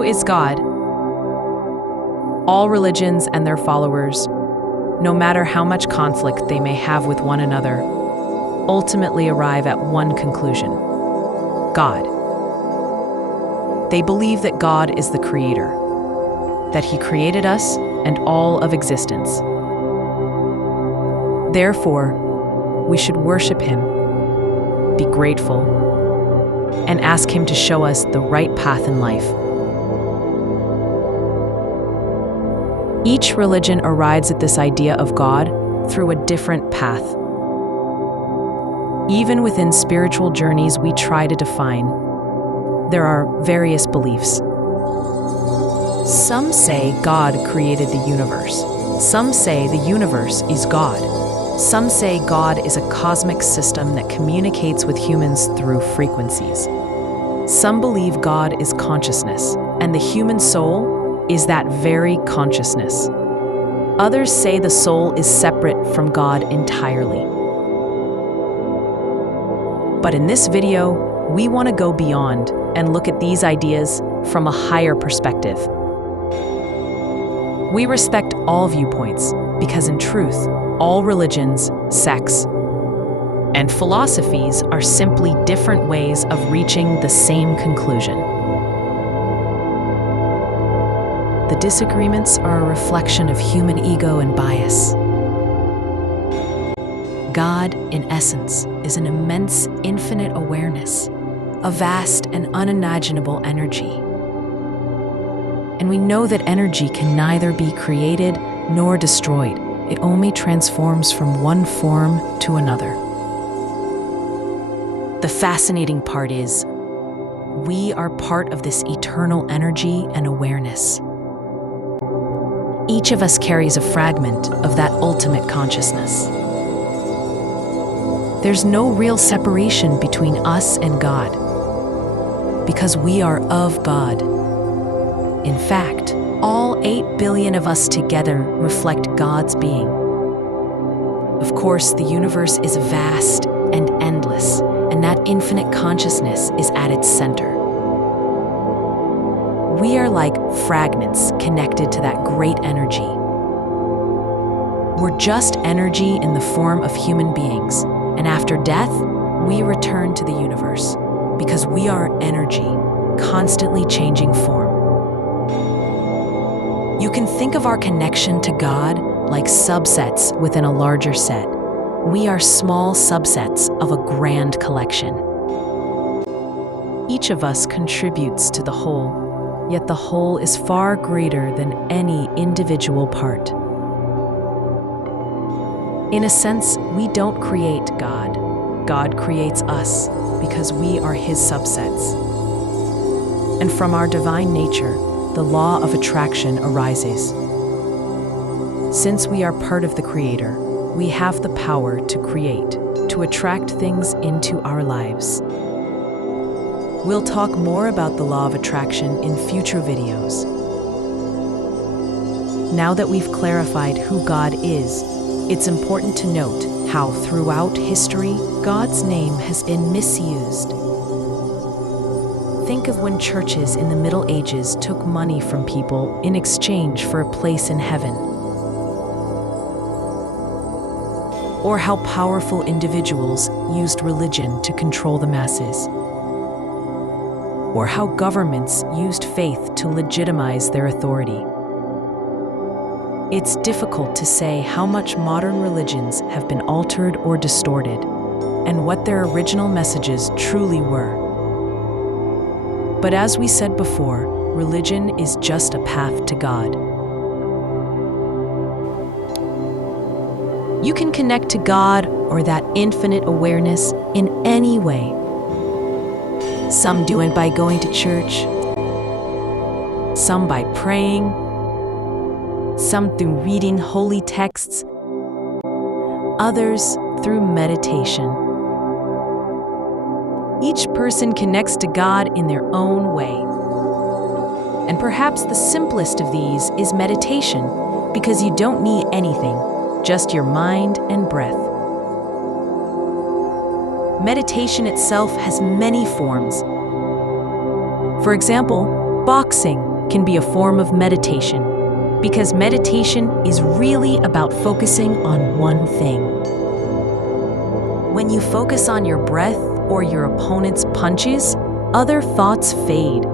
Who is God? All religions and their followers, no matter how much conflict they may have with one another, ultimately arrive at one conclusion: God. They believe that God is the creator, that he created us and all of existence. Therefore, we should worship him, be grateful, and ask him to show us the right path in life. Each religion arrives at this idea of God through a different path. Even within spiritual journeys we try to define, there are various beliefs. Some say God created the universe. Some say the universe is God. Some say God is a cosmic system that communicates with humans through frequencies. Some believe God is consciousness, and the human soul is that very consciousness. Others say the soul is separate from God entirely. But in this video, we want to go beyond and look at these ideas from a higher perspective. We respect all viewpoints because in truth, all religions, sects, and philosophies are simply different ways of reaching the same conclusion. The disagreements are a reflection of human ego and bias. God, in essence, is an immense, infinite awareness, a vast and unimaginable energy. And we know that energy can neither be created nor destroyed. It only transforms from one form to another. The fascinating part is, we are part of this eternal energy and awareness. Each of us carries a fragment of that ultimate consciousness. There's no real separation between us and God, because we are of God. In fact, all 8 billion of us together reflect God's being. Of course, the universe is vast and endless, and that infinite consciousness is at its center. We are like fragments connected to that great energy. We're just energy in the form of human beings, and after death, we return to the universe, because we are energy, constantly changing form. You can think of our connection to God like subsets within a larger set. We are small subsets of a grand collection. Each of us contributes to the whole, yet the whole is far greater than any individual part. In a sense, we don't create God. God creates us because we are his subsets. And from our divine nature, the law of attraction arises. Since we are part of the Creator, we have the power to create, to attract things into our lives. We'll talk more about the law of attraction in future videos. Now that we've clarified who God is, it's important to note how throughout history, God's name has been misused. Think of when churches in the Middle Ages took money from people in exchange for a place in heaven. Or how powerful individuals used religion to control the masses. Or how governments used faith to legitimize their authority. It's difficult to say how much modern religions have been altered or distorted, and what their original messages truly were. But as we said before, religion is just a path to God. You can connect to God or that infinite awareness in any way. Some do it by going to church, some by praying, some through reading holy texts, others through meditation. Each person connects to God in their own way. And perhaps the simplest of these is meditation, because you don't need anything, just your mind and breath. Meditation itself has many forms. For example, boxing, can be a form of meditation, because meditation is really about focusing on one thing. When you focus on your breath or your opponent's punches, other thoughts fade.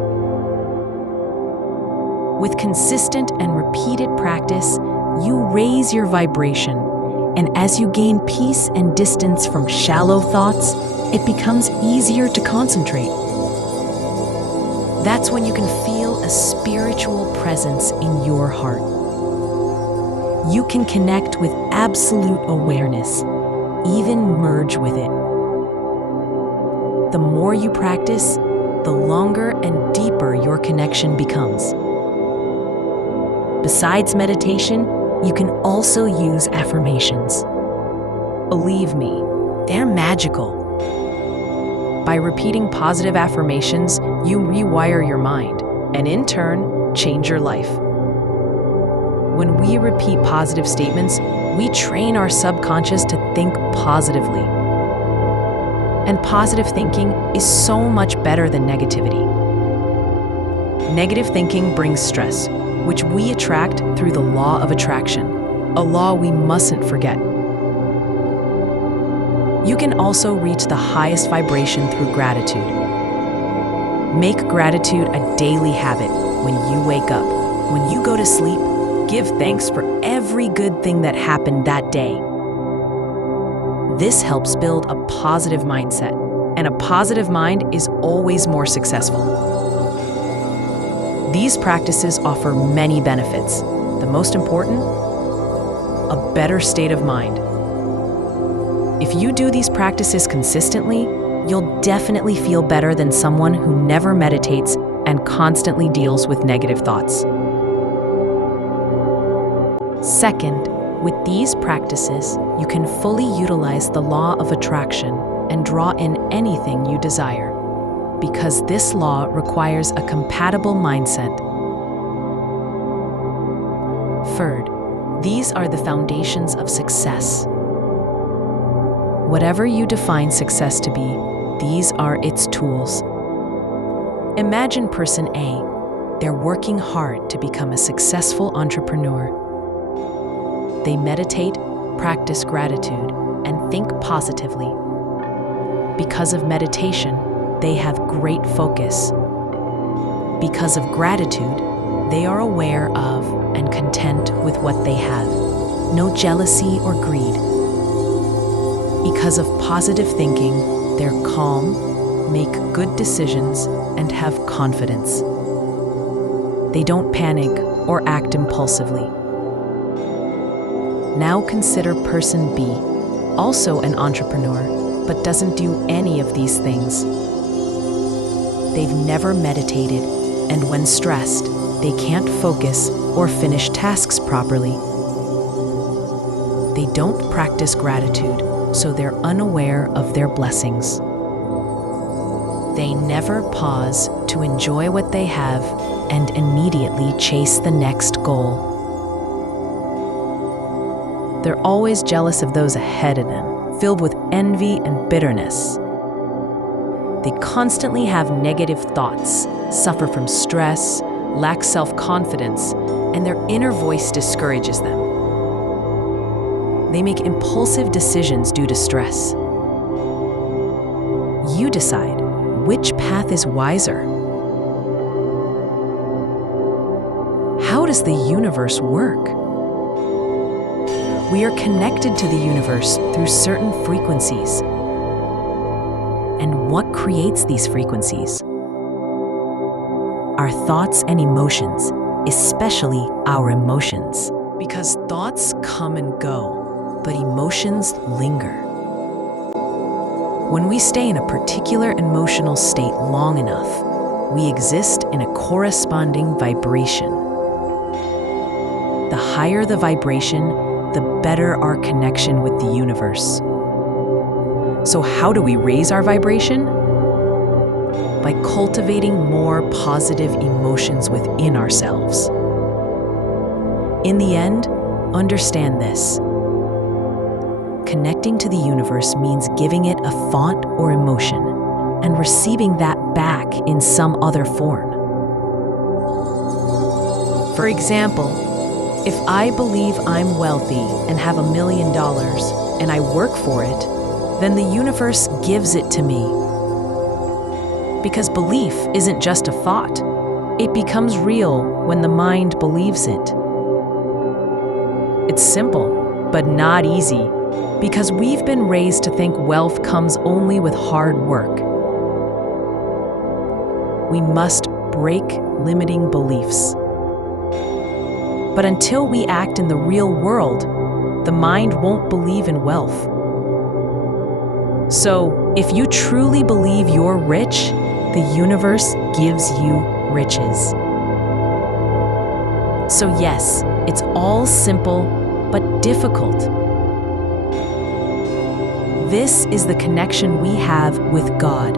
With consistent and repeated practice, you raise your vibration, and as you gain peace and distance from shallow thoughts, it becomes easier to concentrate. That's when you can feel a spiritual presence in your heart. You can connect with absolute awareness, even merge with it. The more you practice, the longer and deeper your connection becomes. Besides meditation, you can also use affirmations. Believe me, they're magical. By repeating positive affirmations, you rewire your mind, and in turn, change your life. When we repeat positive statements, we train our subconscious to think positively. And positive thinking is so much better than negativity. Negative thinking brings stress, which we attract through the law of attraction, a law we mustn't forget. You can also reach the highest vibration through gratitude. Make gratitude a daily habit when you wake up. When you go to sleep, give thanks for every good thing that happened that day. This helps build a positive mindset, and a positive mind is always more successful. These practices offer many benefits. The most important, a better state of mind. If you do these practices consistently, you'll definitely feel better than someone who never meditates and constantly deals with negative thoughts. Second, with these practices, you can fully utilize the law of attraction and draw in anything you desire, because this law requires a compatible mindset. Third, these are the foundations of success. Whatever you define success to be, these are its tools. Imagine person A. They're working hard to become a successful entrepreneur. They meditate, practice gratitude, and think positively. Because of meditation, they have great focus. Because of gratitude, they are aware of and content with what they have. No jealousy or greed. Because of positive thinking, they're calm, make good decisions, and have confidence. They don't panic or act impulsively. Now consider person B, also an entrepreneur, but doesn't do any of these things. They've never meditated, and when stressed, they can't focus or finish tasks properly. They don't practice gratitude, so they're unaware of their blessings. They never pause to enjoy what they have and immediately chase the next goal. They're always jealous of those ahead of them, filled with envy and bitterness. They constantly have negative thoughts, suffer from stress, lack self-confidence, and their inner voice discourages them. They make impulsive decisions due to stress. You decide which path is wiser. How does the universe work? We are connected to the universe through certain frequencies. And what creates these frequencies? Our thoughts and emotions, especially our emotions. Because thoughts come and go, but emotions linger. When we stay in a particular emotional state long enough, we exist in a corresponding vibration. The higher the vibration, the better our connection with the universe. So how do we raise our vibration? By cultivating more positive emotions within ourselves. In the end, understand this. Connecting to the universe means giving it a thought or emotion and receiving that back in some other form. For example, if I believe I'm wealthy and have $1 million and I work for it, then the universe gives it to me. Because belief isn't just a thought. It becomes real when the mind believes it. It's simple, but not easy, because we've been raised to think wealth comes only with hard work. We must break limiting beliefs. But until we act in the real world, the mind won't believe in wealth. So, if you truly believe you're rich, the universe gives you riches. So yes, it's all simple, but difficult. This is the connection we have with God,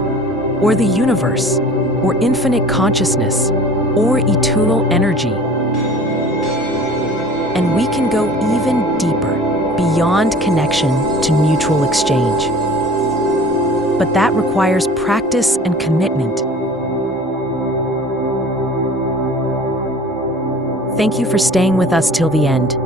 or the universe, or infinite consciousness, or eternal energy. And we can go even deeper, beyond connection to mutual exchange. But that requires practice and commitment. Thank you for staying with us till the end.